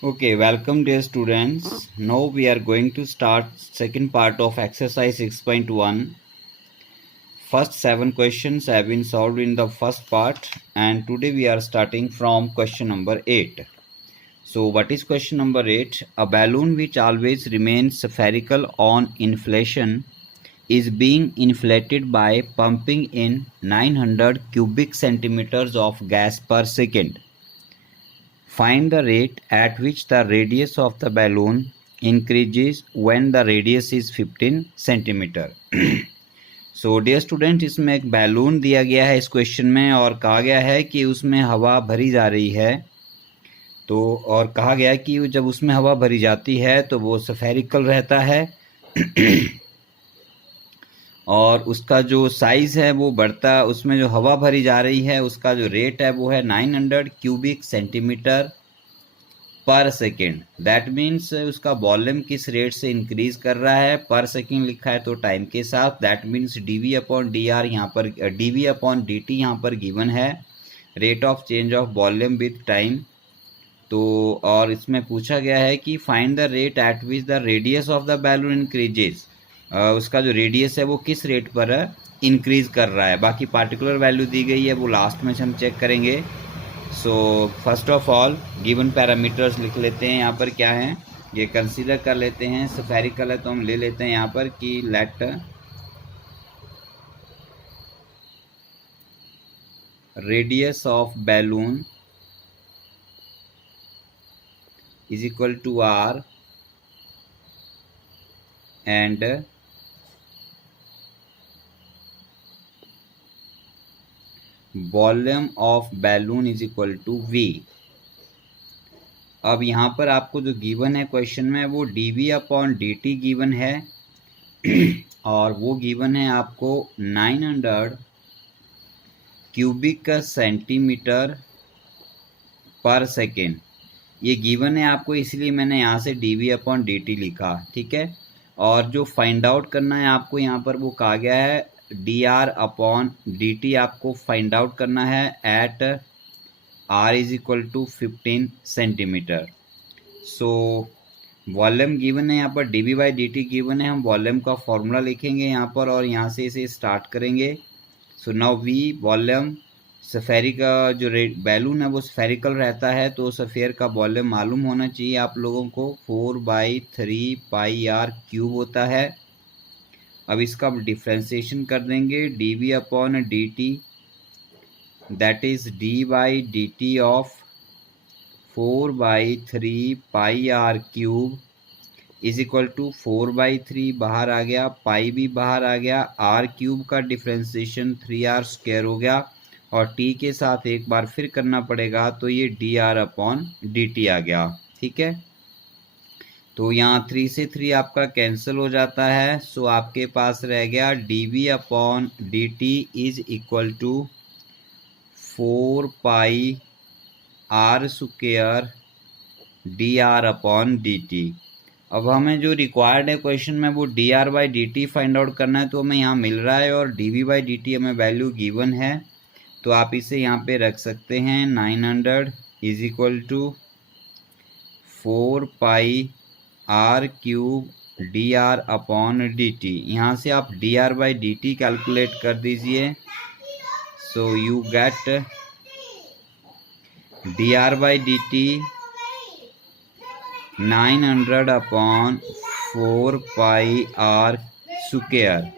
Okay, welcome dear students. Now we are going to start second part of exercise 6.1. First 7 questions have been solved in the first part and today we are starting from question number 8. So what is question number 8? A balloon which always remains spherical on inflation is being inflated by pumping in 900 cubic centimeters of gas per second. Find the rate at which the radius of the balloon increases when the radius is 15 centimetre. So dear student, इसमें एक balloon दिया गया है इस question में और कहा गया है कि उसमें हवा भरी जा रही है. तो और कहा गया कि जब उसमें हवा भरी जाती है तो वो स्फेरिकल रहता है और उसका जो साइज़ है वो बढ़ता, उसमें जो हवा भरी जा रही है उसका जो रेट है वो है 900 क्यूबिक सेंटीमीटर पर सेकेंड. दैट मीन्स उसका वॉल्यूम किस रेट से इंक्रीज कर रहा है, पर सेकेंड लिखा है तो टाइम के साथ. That means d v upon d r यहाँ पर, डीवी अपॉन डी टी यहाँ पर गिवन है, rate of change of volume with time. तो और इसमें पूछा गया है कि find the rate at which the radius of the balloon increases. उसका जो रेडियस है वो किस रेट पर इंक्रीज कर रहा है. बाकी पार्टिकुलर वैल्यू दी गई है वो लास्ट में हम चेक करेंगे. So first of all given parameters लिख लेते हैं. यहाँ पर क्या है ये कंसीडर कर लेते हैं. स्फेरिकल है तो हम ले लेते हैं यहाँ पर कि let radius of balloon is equal to r and volume of balloon is equal to v. अब यहाँ पर आपको जो गिवन है क्वेश्चन में वो dv अपॉन dt गिवन है और वो गिवन है आपको 900 क्यूबिक सेंटीमीटर पर सेकेंड. ये गिवन है आपको, इसलिए मैंने यहाँ से dv अपॉन dt लिखा. ठीक है. और जो फाइंड आउट करना है आपको यहाँ पर वो कहा गया है dr अपॉन dt आपको फाइंड आउट करना है at r is equal to 15 centimetre. So volume given है यहाँ पर, dv बाई dt गिवन है. हम वॉल्यूम का फॉर्मूला लिखेंगे यहाँ पर और यहाँ से इसे स्टार्ट करेंगे. So now v volume, spheric जो बैलून है वो स्फेरिकल रहता है तो स्फेयर का वॉल्यूम मालूम होना चाहिए आप लोगों को. 4/3 पाई आर क्यूब होता है. अब इसका डिफ्रेंसिएशन कर देंगे dv upon dt, that is d by D t of 4/3 pi r cube is equal to 4/3 बाहर आ गया, पाई भी बाहर आ गया, आर क्यूब का डिफ्रेंसिएशन 3r स्क्वायर हो गया और t के साथ एक बार फिर करना पड़ेगा तो ये dr अपॉन dt आ गया. ठीक है. तो यहाँ 3 से 3 आपका कैंसिल हो जाता है. सो आपके पास रह गया dv upon dt is equal to 4 pi r square dr upon dt. अब हमें जो रिक्वायर्ड है क्वेश्चन में वो dr by dt find out करना है तो हमें यहाँ मिल रहा है और dv बाई dt हमें वैल्यू गिवन है तो आप इसे यहाँ पे रख सकते हैं. 900 is equal to 4 pi r cube d r upon D t. यहाँ से आप d are by D t calculate कर दीजिए. So you get d are by D t 900 upon 4 pi r square.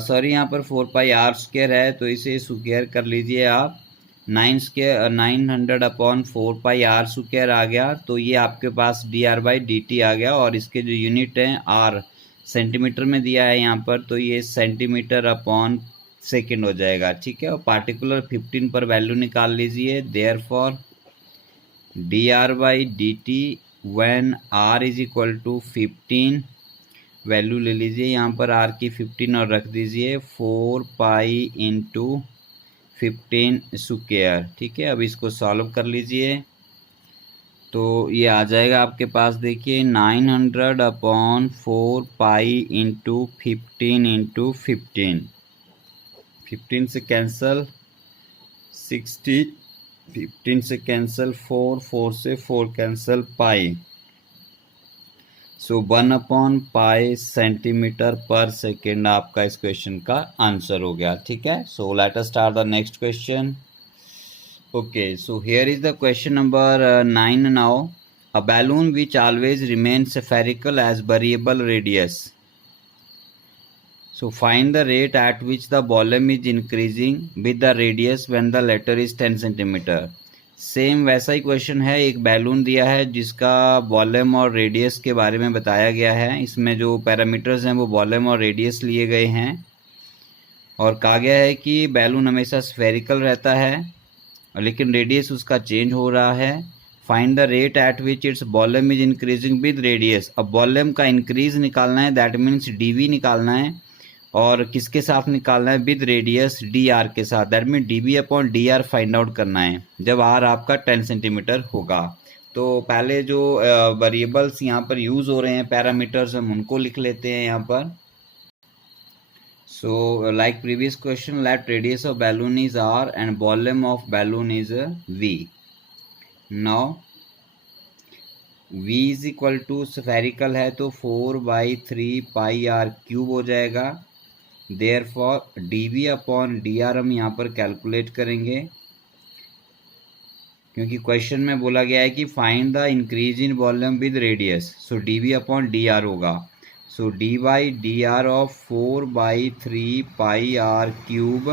Sorry यहाँ पर 4 पाई आर स्क्वायर है तो इसे स्क्वायर कर लीजिए आप. 900 अपॉन 4 पाई आर स्क्वायर आ गया तो ये आपके पास D are by D T आ गया और इसके जो यूनिट हैं आर सेंटीमीटर में दिया है यहाँ पर तो ये सेंटीमीटर अपॉन सेकेंड हो जाएगा. ठीक है. और पार्टिकुलर 15 पर वैल्यू निकाल लीजिए. Therefore d are by D t when r is equal to 15, value ले लीजिए यहाँ पर r की 15 और रख दीजिए 4 पाई इंटू 15 स्क्वायर. ठीक है. अब इसको सॉल्व कर लीजिए तो ये आ जाएगा आपके पास. देखिए 900 अपॉन 4 पाई इंटू 15 इंटू 15 से कैंसल 60 15 से कैंसिल 4, 4 से 4 कैंसिल पाई, सो 1/पाई सेंटीमीटर पर सेकेंड आपका इस क्वेश्चन का आंसर हो गया। ठीक है, so let us start the next question. Okay, so here is the question number 9 now. A balloon which always remains spherical as variable radius. So find the rate at which the volume is increasing with the radius when the latter is 10 centimeter. Same वैसा ही question है। एक balloon दिया है जिसका volume और radius के बारे में बताया गया है। इसमें जो पैरामीटर्स हैं वो वॉल्यूम और रेडियस लिए गए हैं और कहा गया है कि बैलून हमेशा स्फेरिकल रहता है लेकिन रेडियस उसका चेंज हो रहा है। Find the rate at which its volume is increasing with radius. अब वॉल्यूम का इंक्रीज निकालना है, दैट मीन्स डीवी निकालना है और किसके साथ निकालना है, विद रेडियस डी आर के साथ, that mean d v upon d r find out करना है जब आर आपका 10 सेंटीमीटर होगा। तो पहले जो वेरिएबल्स यहाँ पर यूज हो रहे हैं पैरामीटर्स, हम उनको लिख लेते हैं यहाँ पर। So like previous question, let radius of balloon is r and volume of balloon is v. Now v is equal to spherical है तो 4/3 पाई r क्यूब हो जाएगा। Therefore dv अपॉन dr हम यहाँ पर कैलकुलेट करेंगे क्योंकि क्वेश्चन में बोला गया है कि find the increase in volume with radius, so dv upon dr होगा। So dy dr of 4/3 pi r cube,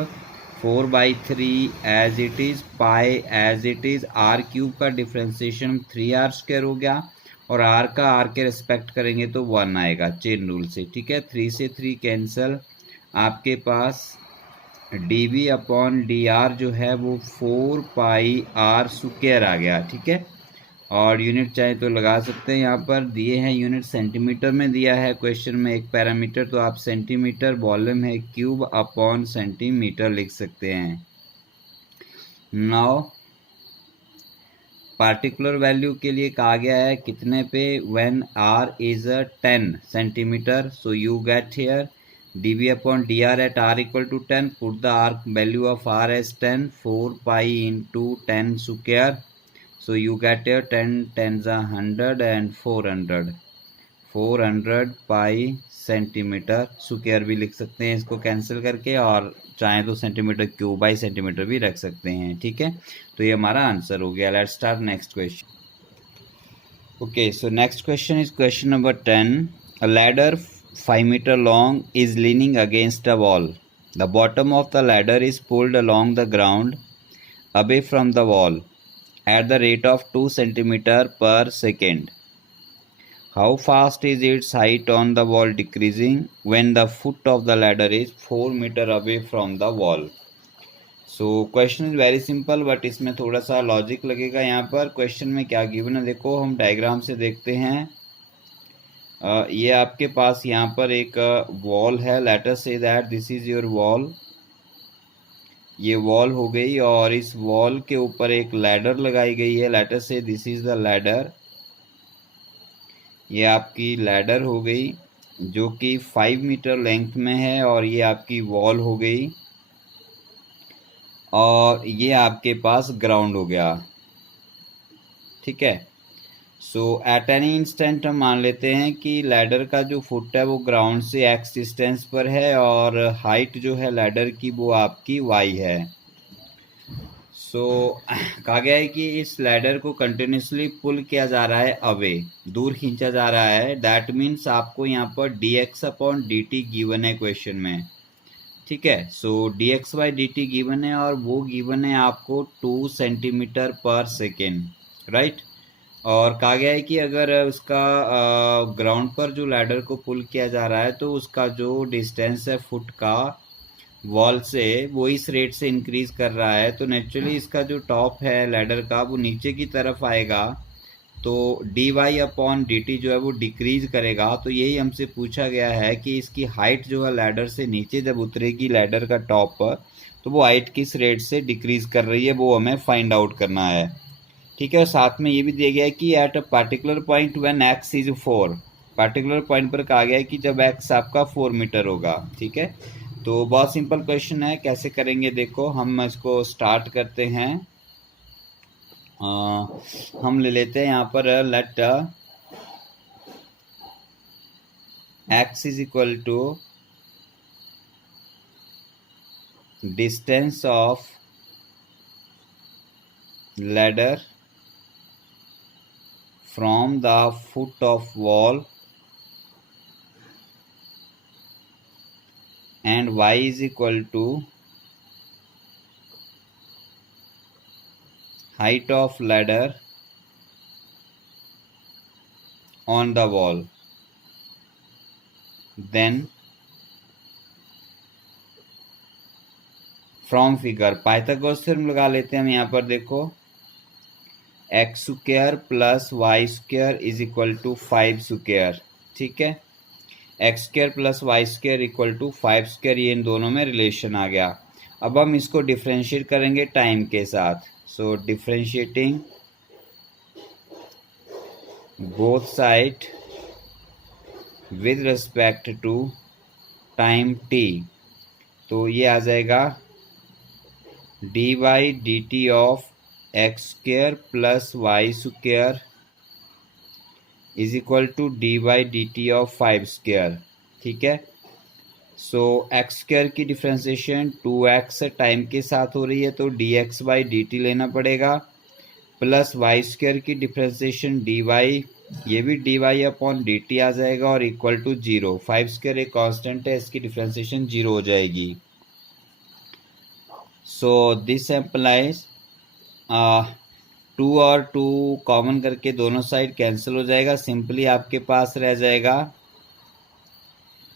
4/3 as it is, pi as it is, r cube का डिफ्रेंसिएशन 3r स्क्वायर हो गया और r का r के respect करेंगे तो 1 आएगा चेन रूल से। ठीक है, 3 से 3 कैंसल, आपके पास dv अपॉन dr जो है वो 4πr स्क्वायर आ गया। ठीक है, और यूनिट चाहे तो लगा सकते हैं, यहाँ पर दिए हैं यूनिट सेंटीमीटर में दिया है क्वेश्चन में एक पैरामीटर, तो आप सेंटीमीटर, वॉल्यूम है क्यूब अपॉन सेंटीमीटर लिख सकते हैं। नाउ पार्टिकुलर वैल्यू के लिए कहा गया है कितने पे, when r is 10 centimetre, so you get here dv upon dr at r equal to 10, put the r value of r as 10, 4 pi into 10 square, so you get here 10 tens are 100 and 400 pi centimetre square भी लिख सकते हैं इसको cancel करके, और चाहे तो centimetre cube by centimetre भी रख सकते हैं। ठीक है, तो ये हमारा आंसर हो गया। Let's start next question. Okay, so next question is question number 10। A ladder 5 meter long is leaning against a wall. The bottom of the ladder is pulled along the ground away from the wall at the rate of 2 centimeter per second. How fast is its height on the wall decreasing when the foot of the ladder is 4 meter away from the wall? So question is very simple, but इसमें थोड़ा सा logic लगेगा। यहाँ पर question में क्या given है देखो, हम डायग्राम से देखते हैं। ये आपके पास यहाँ पर एक वॉल है, let us say that this is your wall, ये वॉल हो गई और इस वॉल के ऊपर एक लैडर लगाई गई है, लेट अस से दिस इज द लैडर, ये आपकी लैडर हो गई जो कि 5 मीटर लेंथ में है और ये आपकी वॉल हो गई और ये आपके पास ग्राउंड हो गया। ठीक है, सो एट एनी इंस्टेंट हम मान लेते हैं कि लैडर का जो फुट है वो ग्राउंड से एक्स डिस्टेंस पर है और हाइट जो है लैडर की वो आपकी वाई है। सो कहा गया है कि इस लैडर को कंटिन्यूसली पुल किया जा रहा है, अवे दूर खींचा जा रहा है, दैट मीन्स आपको यहाँ पर dx अपॉन dt गिवन है क्वेश्चन में। ठीक है, सो dx बाई dt गिवन है और वो गिवन है आपको 2 सेंटीमीटर पर सेकेंड, राइट। और कहा गया है कि अगर उसका ग्राउंड पर जो लैडर को पुल किया जा रहा है तो उसका जो डिस्टेंस है फुट का वॉल से वो इस रेट से इंक्रीज कर रहा है, तो नेचुरली इसका जो टॉप है लैडर का वो नीचे की तरफ आएगा, तो d Y upon D t जो है वो डिक्रीज करेगा। तो यही हमसे पूछा गया है कि इसकी हाइट जो है लैडर से नीचे जब उतरेगी लैडर का टॉप पर तो वो हाइट किस रेट से डिक्रीज कर रही है वो हमें फाइंड आउट करना है। ठीक है, और साथ में ये भी दिया गया है कि at a particular point when x is 4, particular point पर कहा गया है कि जब एक्स आपका 4 मीटर होगा। ठीक है, तो बहुत सिंपल क्वेश्चन है, कैसे करेंगे देखो, हम इसको स्टार्ट करते हैं। हम ले लेते हैं यहाँ पर let x is equal to distance of ladder from the foot of wall and y is equal to height of ladder on the wall. Then from figure Pythagoras theorem लगा लेते हैं हम यहाँ पर। देखो x square plus Y square is equal to 5 square, ठीक है। X square plus Y square equal to 5 square, ये इन दोनों में रिलेशन आ गया। अब हम इसको डिफ्रेंशिएट करेंगे टाइम के साथ। So differentiating both side with respect to time T, तो ये आ जाएगा dy dt of X square plus Y square is equal to dy dt of 5 square, ठीक है। सो एक्स स्क्वायर की डिफ्रेंसिएशन 2x टाइम के साथ हो रही है तो dx बाई dt लेना पड़ेगा, प्लस वाई स्क्वायर की डिफ्रेंसिएशन dy, ये भी dy अपॉन dt आ जाएगा और इक्वल टू 0। 5 स्क्वायर एक कांस्टेंट है, इसकी डिफ्रेंसिएशन 0 हो जाएगी। सो दिस एम्प्लाइज 2 और 2 कॉमन करके दोनों साइड कैंसिल हो जाएगा। सिंपली आपके पास रह जाएगा,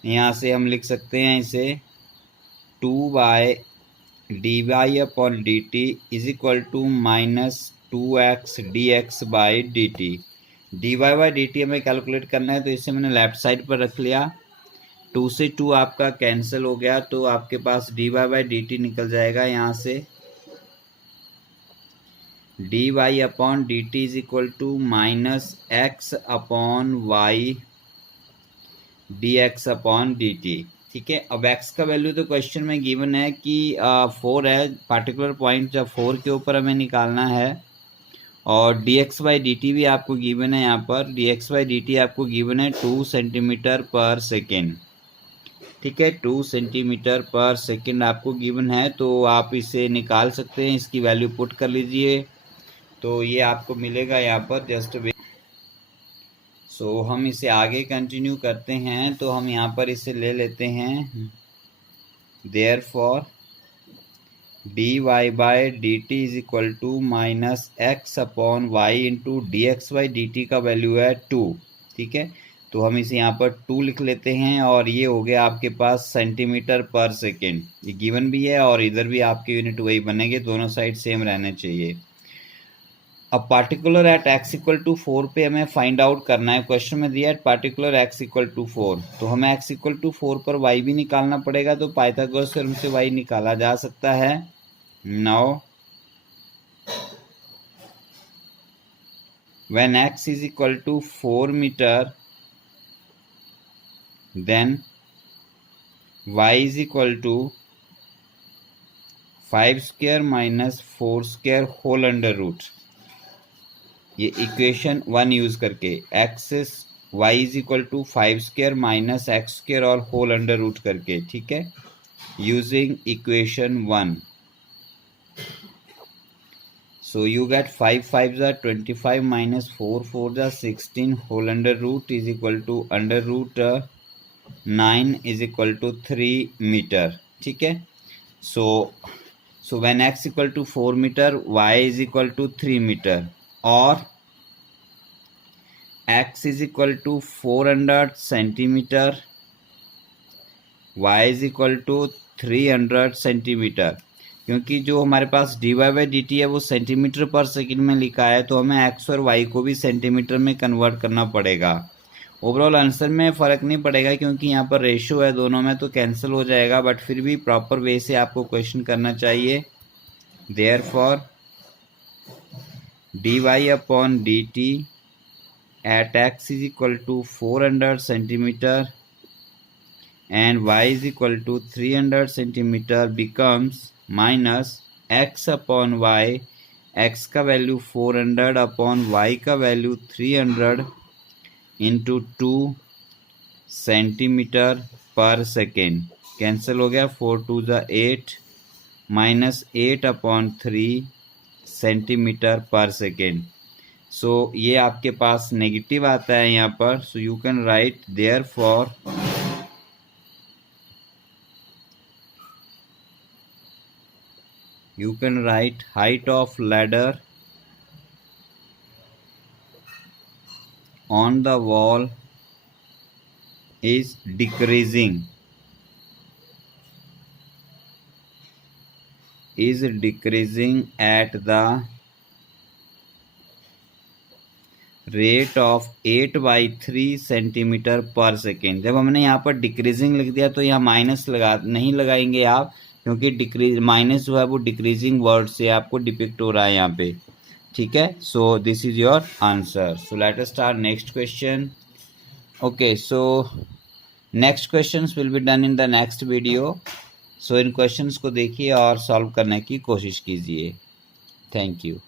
यहाँ से हम लिख सकते हैं इसे 2 by d Y upon D T is equal to minus 2x dx by D t. D Y by D t हमें कैलकुलेट करना है तो इसे मैंने लेफ्ट साइड पर रख लिया। 2 से 2 आपका कैंसिल हो गया तो आपके पास D Y by D T निकल जाएगा। यहाँ से D Y upon D T is equal to minus x upon Y D X upon D T, ठीक है। अब x का वैल्यू तो क्वेश्चन में गिवन है कि 4 है, पार्टिकुलर पॉइंट जब 4 के ऊपर हमें निकालना है। और dx बाई डी टी भी आपको गिवन है, यहाँ पर dx बाई डी टी आपको गिवन है 2 सेंटीमीटर पर सेकेंड, ठीक है। 2 सेंटीमीटर पर सेकेंड आपको गिवन है तो आप इसे निकाल सकते हैं, इसकी वैल्यू पुट कर लीजिए तो ये आपको मिलेगा यहाँ पर जस्ट। सो हम इसे आगे कंटिन्यू करते हैं तो हम यहाँ पर इसे ले लेते हैं। Therefore d Y by D T is equal to minus x upon y into d x by D t का वैल्यू है 2, ठीक है। तो हम इसे यहाँ पर 2 लिख लेते हैं और ये हो गया आपके पास सेंटीमीटर पर सेकेंड, ये गिवन भी है और इधर भी आपके यूनिट वही बनेंगे, दोनों साइड सेम रहने चाहिए। अब particular at x equal to 4 पे हमें फाइंड आउट करना है। क्वेश्चन में दिया है पार्टिकुलर x इक्वल टू 4, तो हमें x इक्वल टू 4 पर y भी निकालना पड़ेगा। तो पाइथागोरस थ्योरम से y निकाला जा सकता है। Now when x is equal to 4 metre then y is equal to 5 square minus 4 square whole under root, ये इक्वेशन 1 यूज करके x y is equal to 5 square minus x square और whole under root करके, ठीक है, using equation 1। So you get 5 5 जा 25 minus 4 4 जा 16 whole under root is equal to under root 9 is equal to 3 meter, ठीक है। So when X equal to 4 meter Y is equal to 3 meter और x is equal to 400 centimeter, y is equal to 300 centimeter. क्योंकि जो हमारे पास D Y by D T है वो centimetre पर सेकंड में लिखा है तो हमें x और y को भी सेंटीमीटर में कन्वर्ट करना पड़ेगा। ओवरऑल आंसर में फ़र्क नहीं पड़ेगा क्योंकि यहाँ पर रेशो है दोनों में तो कैंसिल हो जाएगा, बट फिर भी प्रॉपर वे से आपको क्वेश्चन करना चाहिए। Therefore dy upon dt at x is equal to 400 centimeter and y is equal to 300 centimeter becomes minus x upon y x का वैल्यू 400 अपॉन y का वैल्यू 300 इंटू 2 सेंटीमीटर पर second cancel हो गया। 4 2 ज़ा 8 minus 8 upon 3 centimetre पर second. सो ये आपके पास negative आता है यहाँ पर। So you can write therefore you can write height of ladder on the wall is decreasing at the rate of 8/3 centimetre पर सेकेंड। जब हमने यहाँ पर डिक्रीजिंग लिख दिया तो यहाँ माइनस नहीं लगाएंगे आप, क्योंकि डिक्रीज माइनस जो है वो डिक्रीजिंग वर्ड से आपको डिपिक्ट हो रहा है यहाँ पे। ठीक है, so this is your answer. So let us start next question. Okay, so next questions will be done in the next video. So in questions को देखिए और सॉल्व करने की कोशिश कीजिए। Thank you.